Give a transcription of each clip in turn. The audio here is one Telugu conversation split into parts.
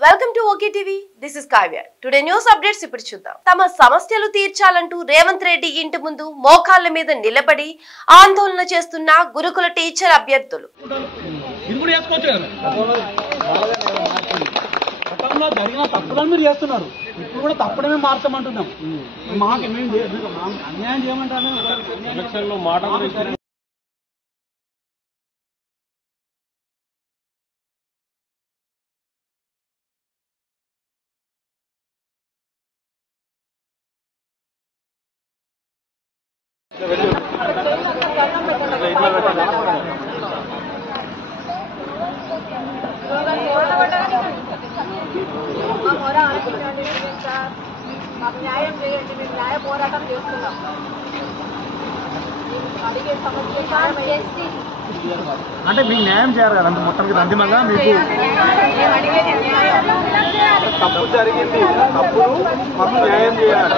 Welcome to okay TV. This is Kavya. Today news updates ఇప్పుడు చూద్దాం. తమ సమస్యలు తీర్చాలంటూ రేవంత్ రెడ్డి ఇంటి ముందు మోకాళ్ళ మీద నిలబడి ఆందోళన చేస్తున్న గురుకుల టీచర్ అభ్యర్థులు. జరిగిన తప్పులను మీరు చేస్తున్నారు. ఇప్పుడు కూడా తప్పడమే మార్చమంటున్నాం. మాకు అన్యాయం చేయమంటారు. మాకు న్యాయం చేయండి. మేము న్యాయ పోరాటం చేస్తున్నాం. అడిగే సమస్య అంటే మీకు న్యాయం చేయాలి కదా. అంటే మొత్తానికి అంతిమంగా మీకు తప్పు జరిగింది. తప్పు మాకు న్యాయం చేయాలి.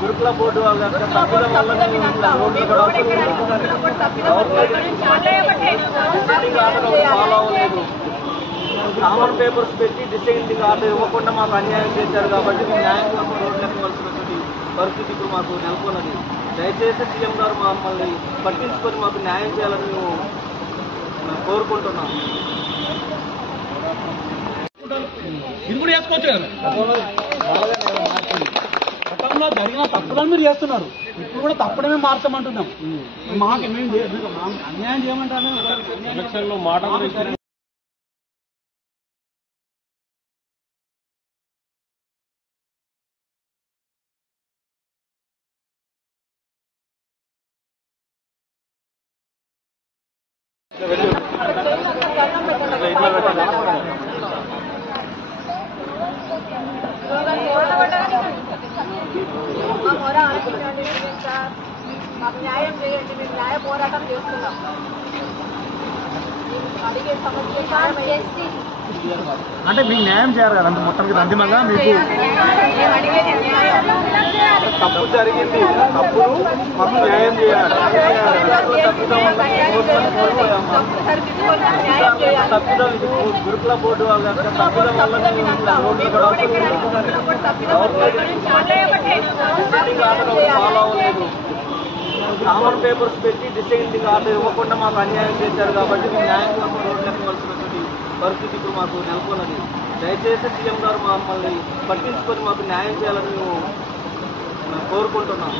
గురుకుల బోర్డు వాళ్ళ తప్పుల వల్ల కామన్ పేపర్స్ పెట్టి డిసైడింగ్ ఆర్డర్ ఇవ్వకుండా మాకు అన్యాయం చేశారు. కాబట్టి మేము న్యాయంగా రోడ్లకు వలసినటువంటి పరిస్థితి ఇప్పుడు మాకు నెలకొన్నది. దయచేసి సీఎం గారు మమ్మల్ని పట్టించుకొని మాకు న్యాయం చేయాలని మేము కోరుకుంటున్నాం. ఇది కూడా వేసుకోవచ్చు కదా. గతంలో జరిగిన తప్పులను మీరు చేస్తున్నారు. ఇప్పుడు కూడా తప్పడమే మార్చమంటున్నాం. మాకు అన్యాయం చేయమంటారు. మాట మాకు న్యాయం చేయండి. మేము న్యాయ పోరాటం చేస్తున్నాం. అడిగే సమస్య అంటే మీకు న్యాయం చేయాలి కదా. అంటే మొత్తానికి అంతిమంగా మీకు తప్పు జరిగింది. తప్పు మాకు న్యాయం చేయాలి. గురుకుల బోర్డు వాళ్ళ తప్పుల వల్ల కామన్ పేపర్స్ పెట్టి డిసైడింగ్ ఆర్డర్ ఇవ్వకుండా మాకు అన్యాయం చేశారు. కాబట్టి మేము న్యాయంగా రోడ్లకు వలసినటువంటి పరిస్థితి ఇప్పుడు మాకు నెలకొన్నది. దయచేసి సీఎం గారు మమ్మల్ని పట్టించుకొని మాకు న్యాయం చేయాలని మేము కోరుకుంటున్నాం.